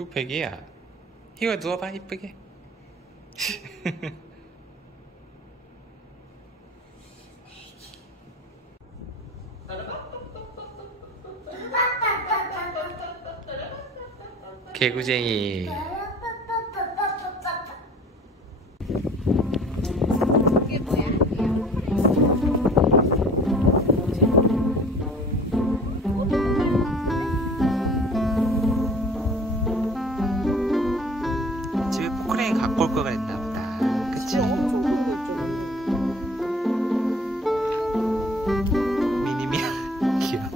이거 베개야. 이거 누워봐 이쁘게. 개구쟁이. 이게 뭐야? 집에 포크레인 갖고 올 걸 그랬나 보다. 그치? 엄청 큰 거 있잖아. 미니미야. 귀여워.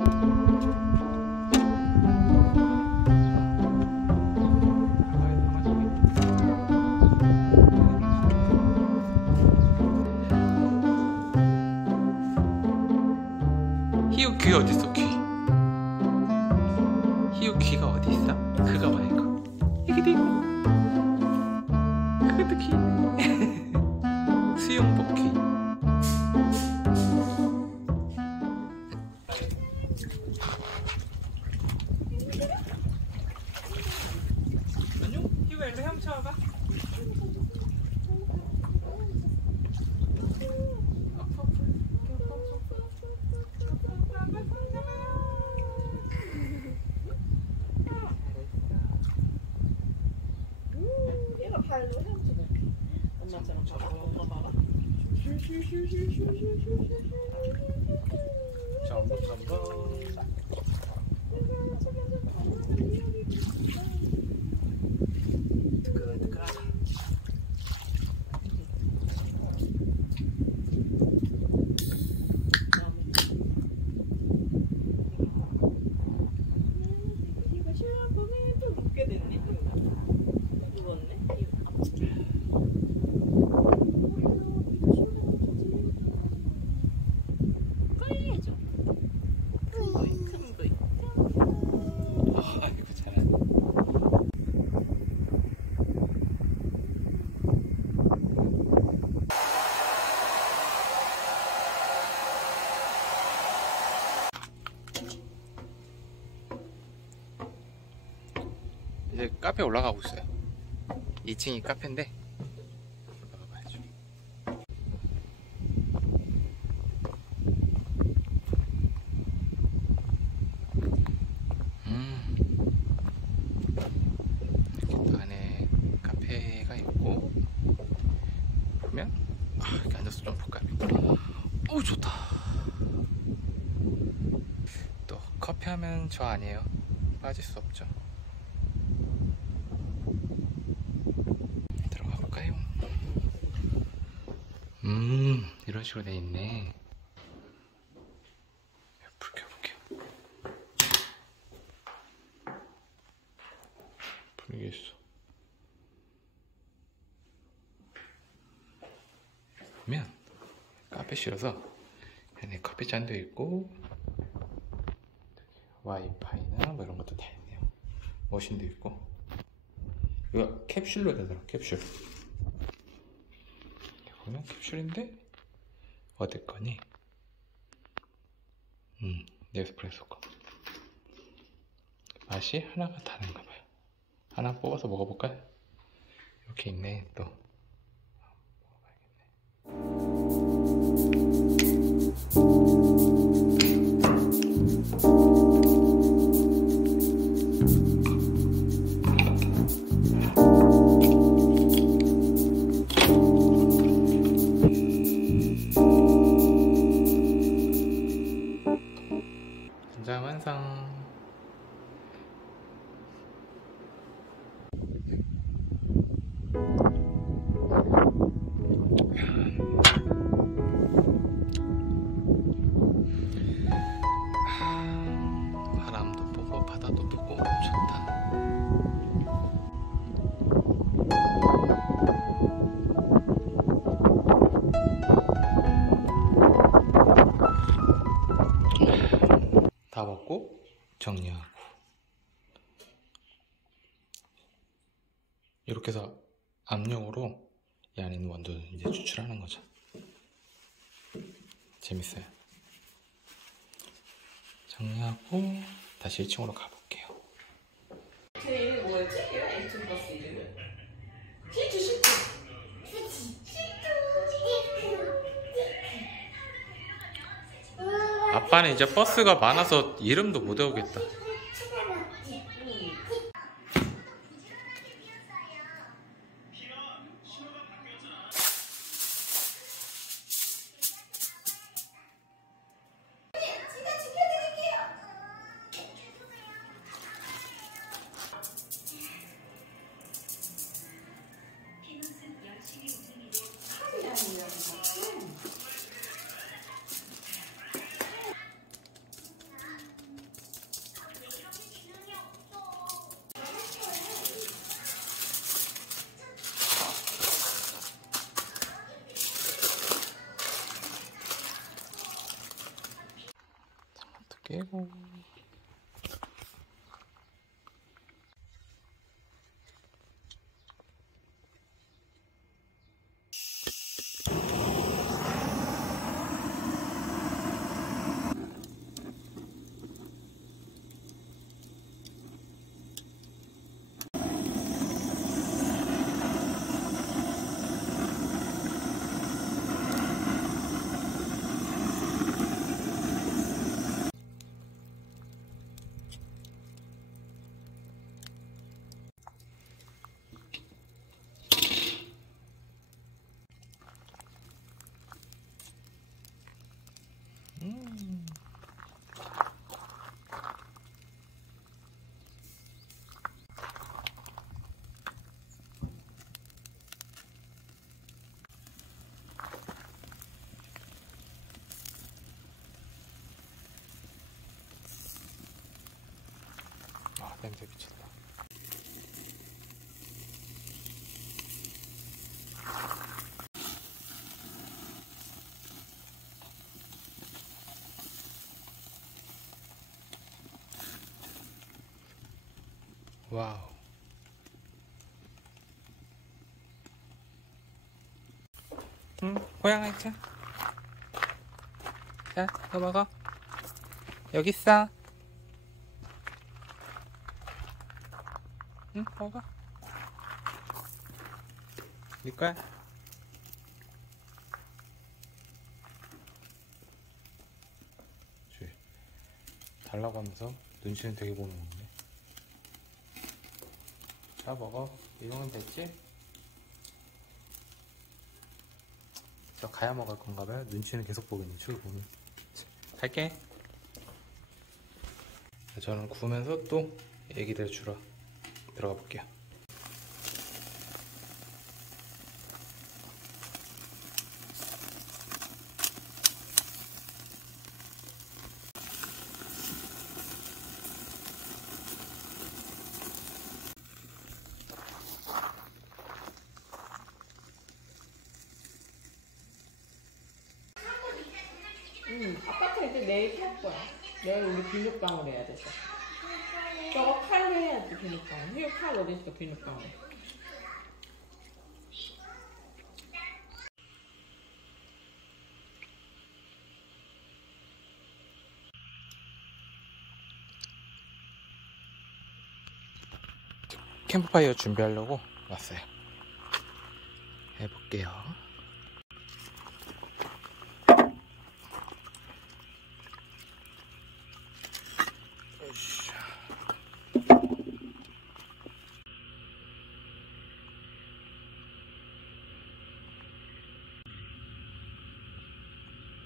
희우 귀 어딨어 귀? 희우 귀가 어디 있어? 그거 봐 이거. 이게 있고. 그것도 귀 있네. 수영복 귀. 안녕? 희우야 일로 헤엄쳐와봐. 얘가 발로 헤엄치네. 엄마처럼 봐봐. 엄마 봐봐. 점점. 뜨끈뜨끈하다. 이거 시험 보면 좀 웃게 됐네. 누웠네. 꺼내줘. 큰 거이. 아이고 잘하네. 이제 카페 올라가고 있어요. 2층이 카페인데 올라가 봐야죠. 이렇게 또 안에 카페가 있고 보면 이렇게 앉아서 좀 볼까요? 오 좋다. 또 커피 하면 저 아니에요. 빠질 수 없죠. 들어가 볼까요? 이런 식으로 돼 있네. 불 켜볼게요. 불이 있어. 보면 카페실에서 안에 커피 잔도 있고 와이파이나 뭐 이런 것도 다 있네요. 머신도 있고. 이거 캡슐로 되더라. 캡슐. 보면 캡슐인데 어디 거니? 네스프레소 거. 맛이 하나가 다른가 봐요. 하나 뽑아서 먹어볼까요? 이렇게 있네 또. 자 완성. 바람도 보고 바다도 보고 좋다. 다 먹고 정리하고 이렇게 해서 압력으로 이 안에 있는 원두를 이제 추출하는 거죠. 재밌어요. 정리하고 다시 1층으로 가볼게요. 제 이름 뭐였지? 얘가 에이튼 버스 이름은? 시트 시트. 아빠는 이제 버스가 많아서 이름도 못 외우겠다. 깨고. 아, 냄새 미쳤다. 와우. 응, 고양아 자. 자, 너 먹어. 여기 있어. 응, 먹어. 네 거야. 달라고 하면서 눈치는 되게 보는 건데. 자, 먹어. 이동은 됐지? 저 가야 먹을 건가 봐요. 눈치는 계속 보겠네, 저기 보면. 갈게. 저는 구우면서 또 애기들 주러 들어가 볼게요. 아빠가 이제 내일 탈 거야. 내일 우리 비눗방울 해야 돼서. 저거 칼로 해야지 비눗방울. 이거 칼 어디 있어 비눗방울. 캠프파이어 준비하려고 왔어요. 해볼게요.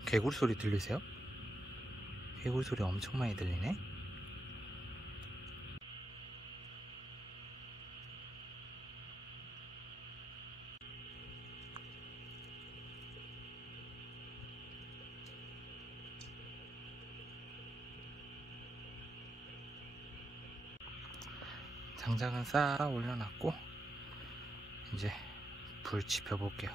개구리 소리 들리세요? 개구리 소리 엄청 많이 들리네? 장작은 싹 올려놨고 이제 불 지펴볼게요.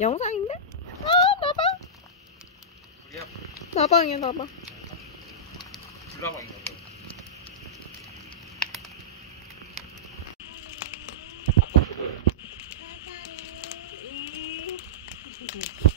영상인데? 아 나방! 나방이야 나방. 불나방인 건데. 응.